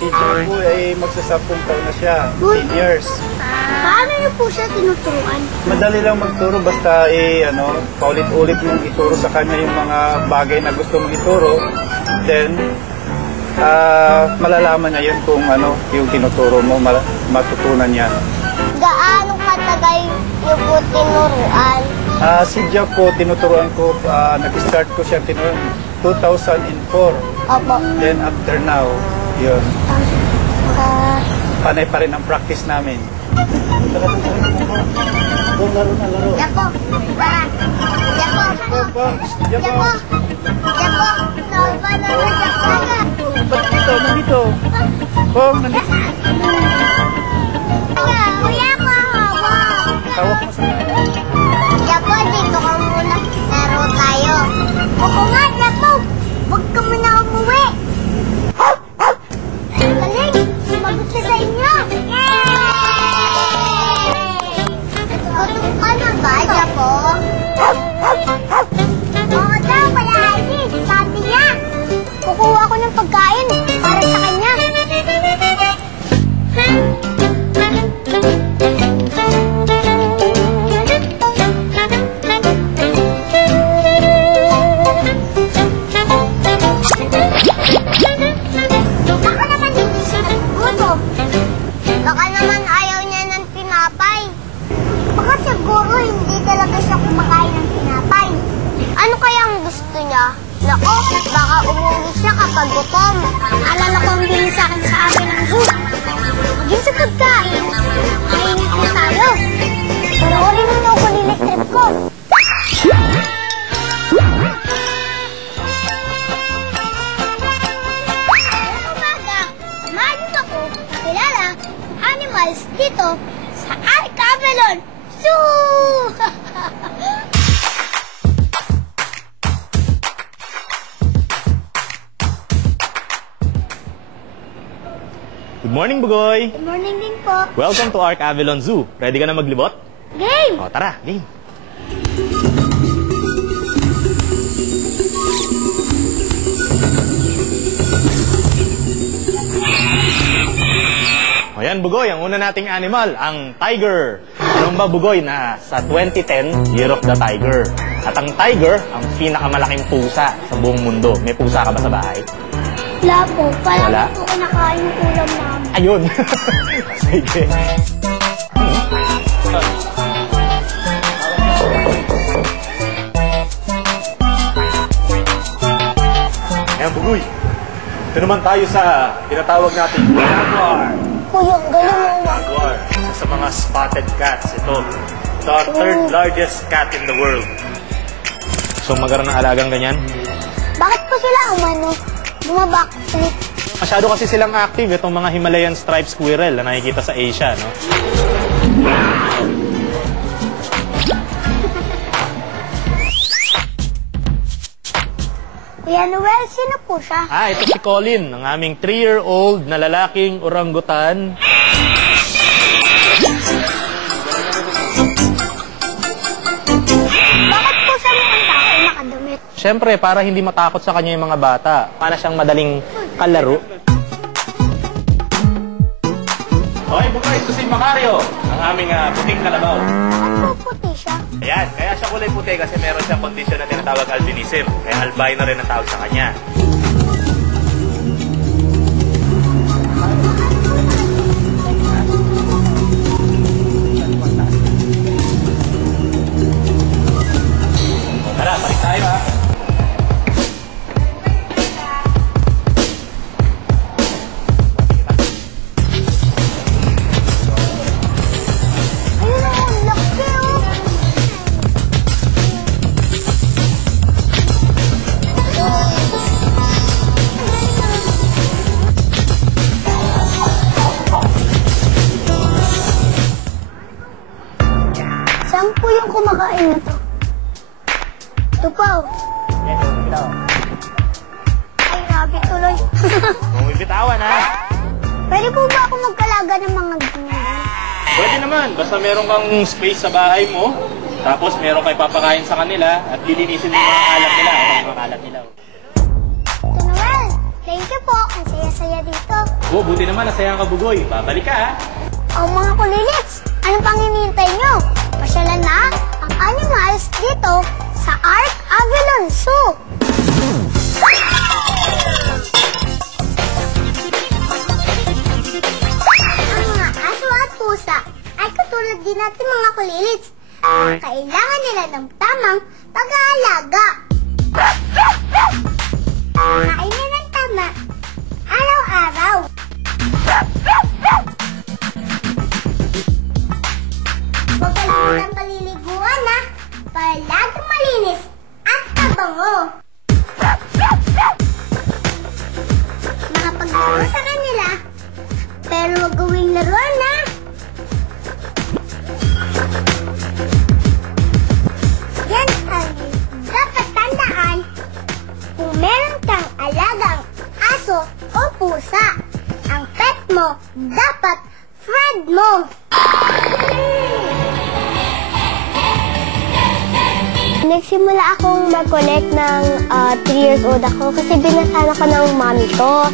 Si Joy po ay magsa-10 taon na siya. 10 years. Paano niyo po siya tinuturuan? Madali lang magturo basta paulit-ulit mong ituro sa kanya yung mga bagay na gusto mong ituro. Then, malalaman niya yun kung yung tinuturo mo, matutunan niya. Gaano katagal niyo po tinuruan? Si Joy po, tinuturuan ko, nag-start ko siya tinuruan 2004. Opo. Then after now, yun. Panay pa rin ang practice namin. Laro na, laro. Yapo, tara. Yapo. Yapo. Yapo. Nalba na na Yapo. Ba't dito? Nandito. Pong, nandito. Kuya ko, hawak. Tawag mo sa mga. Yapo, dito ka muna. Laro tayo. Oo nga, Yapo. Huwag ka muna umuwi. Galing, sumagot siya sa inyo. Gutom ka na ba, Yapo? Oo daw, Kuya Isaac. Sabi niya. Kukuha ko ng pagkain para sa kanya. Baka naman hindi siya nagugutom. Baka naman ayaw niya ng tinapay. Baka siguro hindi talaga siya kumakain ng tinapay. Ano kaya ang gusto niya? Nako, baka umuwi siya kapag gutom. Alala ko ang bilhin sa akin sa akin ng zoo. Maging sa pagkain, kainin ko tayo. Panoorin mo daw kung trip ko. Ngayong umaga, samahan niyo ako kilala animals dito sa Ark Avalon Zoo! Good morning, Bugoy! Good morning din po. Welcome to Ark Avalon Zoo. Ready ka na maglibot? Game! O, tara, game! O yan, Bugoy, ang una nating animal, ang tiger. Alam ba, Bugoy, na sa 2010, Year of the Tiger. At ang tiger, ang pinakamalaking pusa sa buong mundo. May pusa ka ba sa bahay? Wala po. Wala? Parang po kinakain yung ulam namin. Ayun! Sige. Ayan, Bugoy. Ito naman tayo sa tinatawag nating jaguar. Kuya, ang galing mo. Jaguar. Isa sa mga spotted cats. Ito. The third largest cat in the world. So, magkaroon ng alagang ganyan? Bakit po sila bumabackflip? Masyado kasi silang active itong mga Himalayan striped squirrel na nakikita sa Asia, no? Kuya Noel, sino po siya? Ito si Colin, ang aming 3-year-old na lalaking orangutan. Bakit po siya mukhang tao nakadamit? Siyempre, para hindi matakot sa kanya yung mga bata. Para siyang madaling kalaro. Okay, Bugoy, ito si Macario, ang aming puting kalabaw. Bakit po puti siya? Ayan, kaya siya kulay puti kasi meron siyang kondisyon na tinatawag albinism. Kaya albino rin ang tawag sa kanya. Tara, balik tayo ha. Ayun na, ang laki oh. Saan po yung kumakain na to? Ito po. Ay, grabe tuloy. Kung bibitawan ha. Pwede po ba ako magkalaga ng mga ganyan? Pwede naman, basta meron kang space sa bahay mo, tapos meron kay papakain sa kanila, at lilinisin mo yung mga kalat nila, o yung mga kalat nila. Ito Noel, Thank you po. Ang saya-saya dito. Oh, buti naman nasaya ka, Bugoy. Babalik ka, ha? O mga kulilits, ano pang hinihintay nyo? Pasyalan na ang animals dito sa Ark Avalon Zoo. Ang mga aso at pusa ay katulad din natin mga kulilits. Kailangan nila ng tamang pag-aalaga. Kain na ng tama araw-araw. Huwag kalimutan paliliguan na para laging malinis at mabango. Makapaglaro sa kanila, pero huwag gawing laruan na. Yan ang dapat tandaan kung meron kang alagang aso o pusa. Ang pet mo dapat friend mo. Nagsimula akong mag-collect ng 3 years old ako kasi binasan ako ng mommy ko.